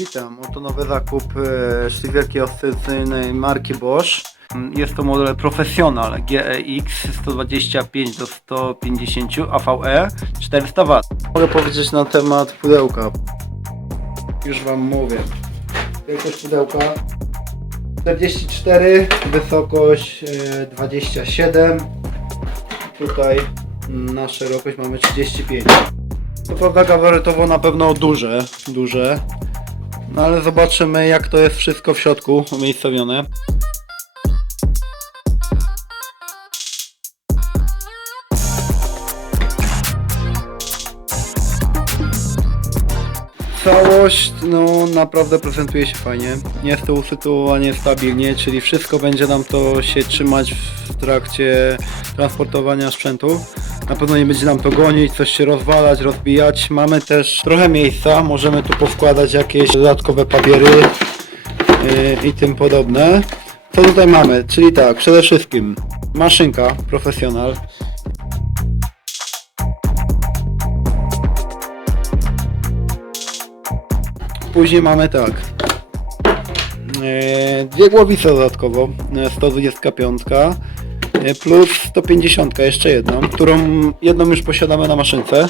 Witam, oto nowy zakup szlifierki oscylacyjnej marki Bosch. Jest to model Professional GEX 125 do 150 AVE 400 W. Mogę powiedzieć na temat pudełka. Już Wam mówię. Wielkość pudełka 44, wysokość 27. Tutaj na szerokość mamy 35. To prawda, gabarytowo na pewno duże, no ale zobaczymy, jak to jest wszystko w środku umiejscowione. Całość no naprawdę prezentuje się fajnie, jest to usytuowanie stabilnie, czyli wszystko będzie nam to się trzymać w trakcie transportowania sprzętu. Na pewno nie będzie nam to gonić, coś się rozwalać, rozbijać. Mamy też trochę miejsca, możemy tu powkładać jakieś dodatkowe papiery i tym podobne. Co tutaj mamy? Czyli tak, przede wszystkim maszynka Professional. Później mamy tak, dwie głowice dodatkowo, 125 plus 150, jeszcze jedną, jedną już posiadamy na maszynce.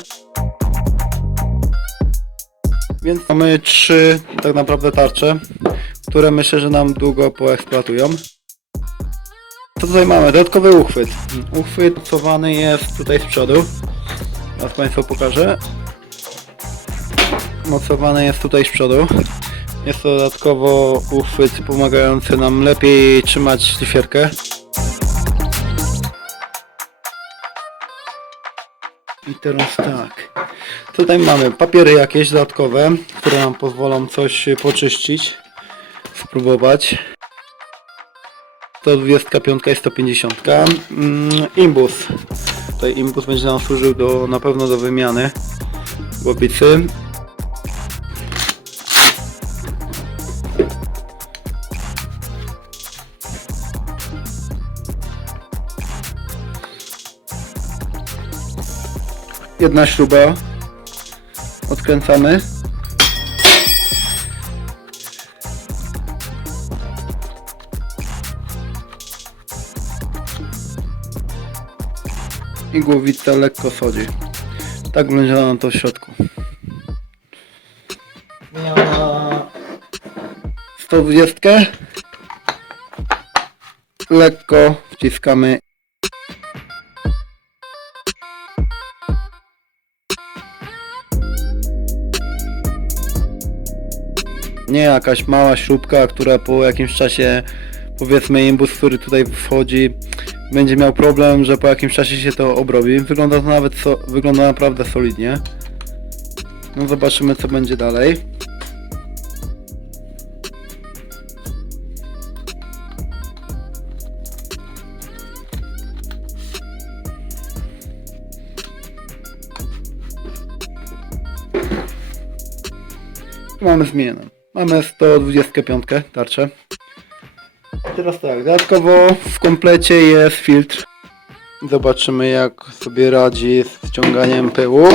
Więc mamy trzy tak naprawdę tarcze, które myślę, że nam długo poeksploatują. Co tutaj mamy? Dodatkowy uchwyt. Uchwyt mocowany jest tutaj z przodu. Teraz Państwu pokażę. Mocowany jest tutaj z przodu. Jest to dodatkowo uchwyt pomagający nam lepiej trzymać szlifierkę. I teraz tak. Tutaj mamy papiery jakieś dodatkowe, które nam pozwolą coś poczyścić, spróbować. 125 i 150. Imbus. Tutaj imbus będzie nam służył na pewno do wymiany głowicy. Jedna śruba, odkręcamy. I głowica lekko schodzi. Tak będzie nam to w środku. Na 120 lekko wciskamy. Nie jakaś mała śrubka, która po jakimś czasie, powiedzmy imbus, który tutaj wchodzi, będzie miał problem, że po jakimś czasie się to obrobi. Wygląda to wygląda naprawdę solidnie. No zobaczymy, co będzie dalej. Mamy zmienę. Mamy 125 tarczę. Teraz tak, dodatkowo w komplecie jest filtr. Zobaczymy, jak sobie radzi z ściąganiem pyłu.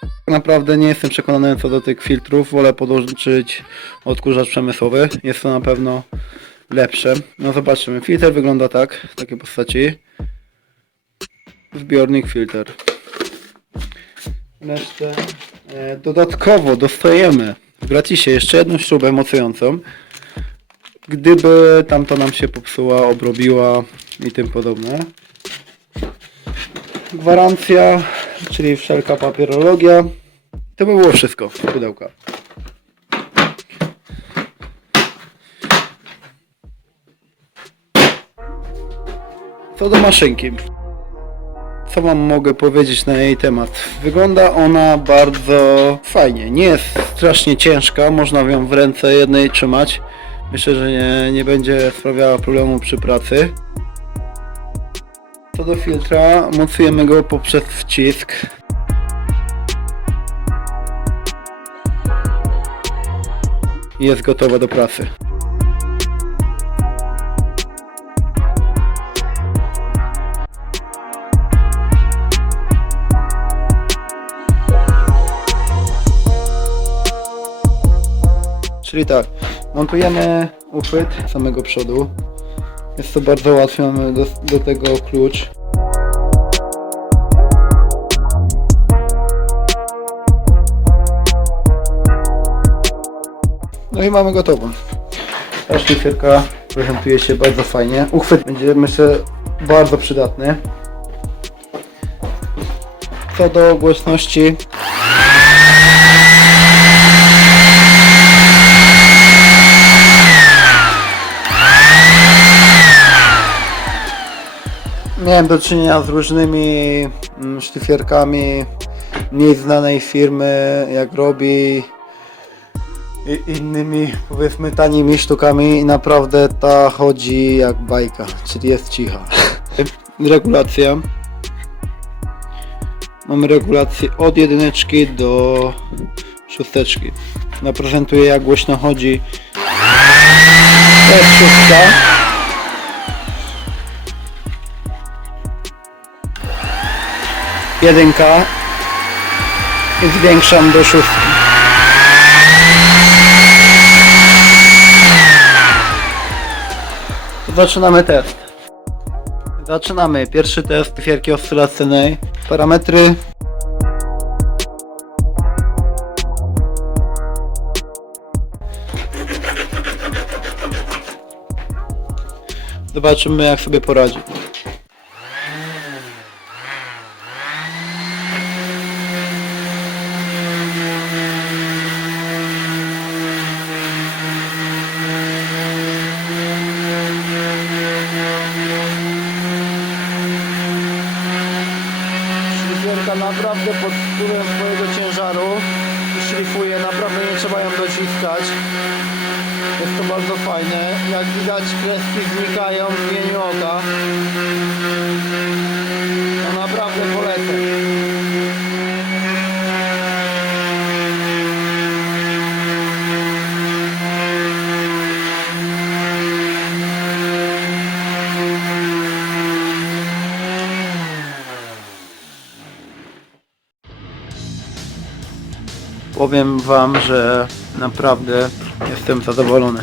Tak naprawdę nie jestem przekonany co do tych filtrów, wolę podłączyć odkurzacz przemysłowy. Jest to na pewno lepsze. No zobaczymy, filtr wygląda tak, w takiej postaci. Zbiornik filtr. Resztę dodatkowo dostajemy w gratisie jeszcze jedną śrubę mocującą. Gdyby tamto nam się popsuła, obrobiła i tym podobne. Gwarancja, czyli wszelka papierologia. To by było wszystko z pudełka. Co do maszynki. Co Wam mogę powiedzieć na jej temat? Wygląda ona bardzo fajnie. Nie jest strasznie ciężka, można ją w ręce jednej trzymać. Myślę, że nie będzie sprawiała problemu przy pracy. Co do filtra, mocujemy go poprzez wcisk. I jest gotowa do pracy. Czyli tak, montujemy uchwyt z samego przodu. Jest to bardzo łatwe, mamy do tego klucz. No i mamy gotową. Ta szlifierka prezentuje się bardzo fajnie. Uchwyt będzie, myślę, bardzo przydatny. Co do głośności, miałem do czynienia z różnymi szlifierkami mniej znanej firmy, jak Robi i innymi, powiedzmy, tanimi sztukami i naprawdę ta chodzi jak bajka, czyli jest cicha. Regulacja. Mamy regulację od 1 do 6. Zaprezentuję, jak głośno chodzi. To jest 6. Jedynka i zwiększam do 6. Zaczynamy test. Zaczynamy pierwszy test szlifierki oscylacyjnej. Parametry. Zobaczymy, jak sobie poradzi. Szlifierka naprawdę pod wpływem swojego ciężaru szlifuje, naprawdę nie trzeba ją dociskać. Jest to bardzo fajne. Jak widać, kreski znikają w mgnieniu oka. No naprawdę polecam. Powiem wam, że naprawdę jestem zadowolony.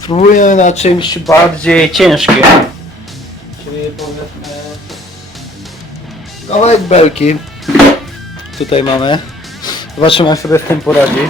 Spróbuję na czymś bardziej ciężkim. Czyli powiedzmy kawałek belki. Tutaj mamy. Zobaczymy, jak sobie z tym poradzi.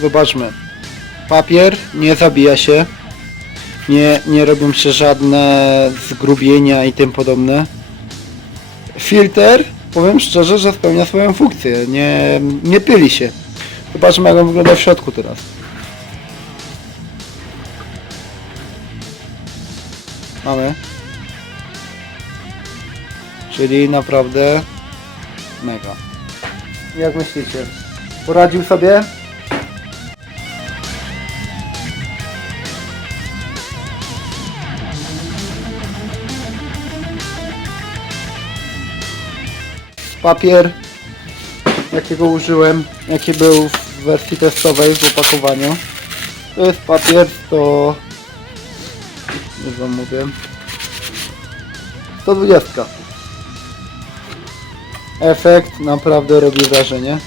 Zobaczmy. Papier nie zabija się. Nie robią się żadne zgrubienia i tym podobne. Filtr, powiem szczerze, że spełnia swoją funkcję. Nie pyli się. Zobaczmy, jak on wygląda w środku teraz. Mamy. Czyli naprawdę mega. Jak myślicie? Poradził sobie? Papier, jakiego użyłem, jaki był w wersji testowej w opakowaniu. To jest papier, to już wam mówię, 120. Efekt naprawdę robi wrażenie.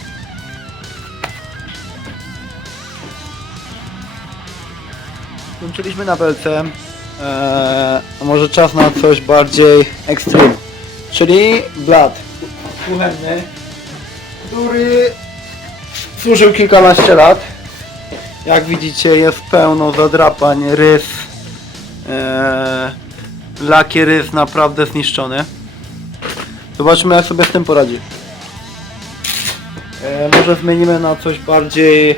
Skończyliśmy na belce. A może czas na coś bardziej extreme, czyli blat kuchenny, który służył kilkanaście lat. Jak widzicie, jest pełno zadrapań, rys, lakier jest naprawdę zniszczony. Zobaczmy, jak sobie z tym poradzi. Może zmienimy na coś bardziej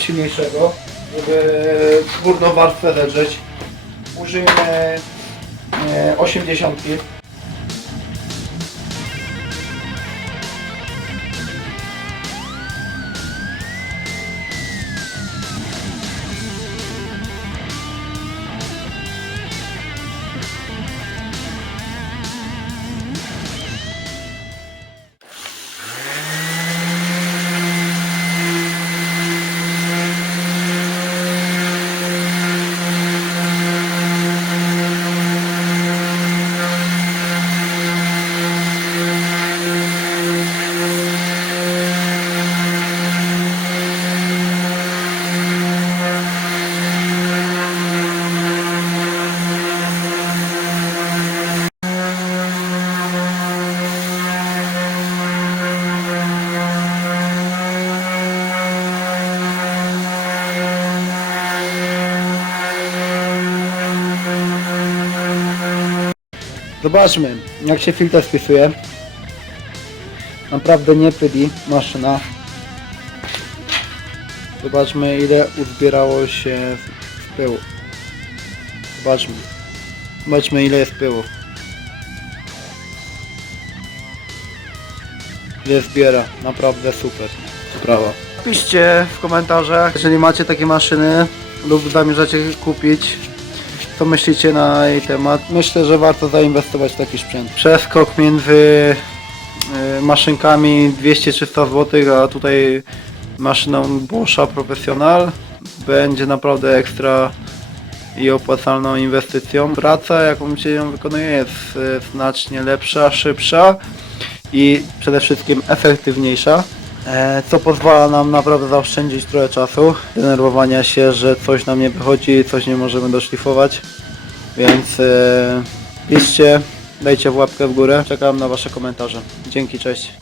silniejszego, żeby górną warstwę zedrzeć. Użyjmy 80. Zobaczmy, jak się filtr spisuje. Naprawdę nie pyli maszyna. Zobaczmy, ile uzbierało się z pyłu. Zobaczmy. Zobaczmy, ile jest pyłu. Ile zbiera. Naprawdę super sprawa. Piszcie w komentarzach, jeżeli macie takie maszyny lub zamierzacie kupić, co myślicie na jej temat. Myślę, że warto zainwestować w taki sprzęt. Przeskok między maszynkami 200-300 zł, a tutaj maszyną Boscha Professional będzie naprawdę ekstra i opłacalną inwestycją. Praca, jaką się ją wykonuje, jest znacznie lepsza, szybsza i przede wszystkim efektywniejsza, co pozwala nam naprawdę zaoszczędzić trochę czasu, denerwowania się, że coś nam nie wychodzi, coś nie możemy doszlifować, więc piszcie, dajcie łapkę w górę, czekam na wasze komentarze. Dzięki, cześć.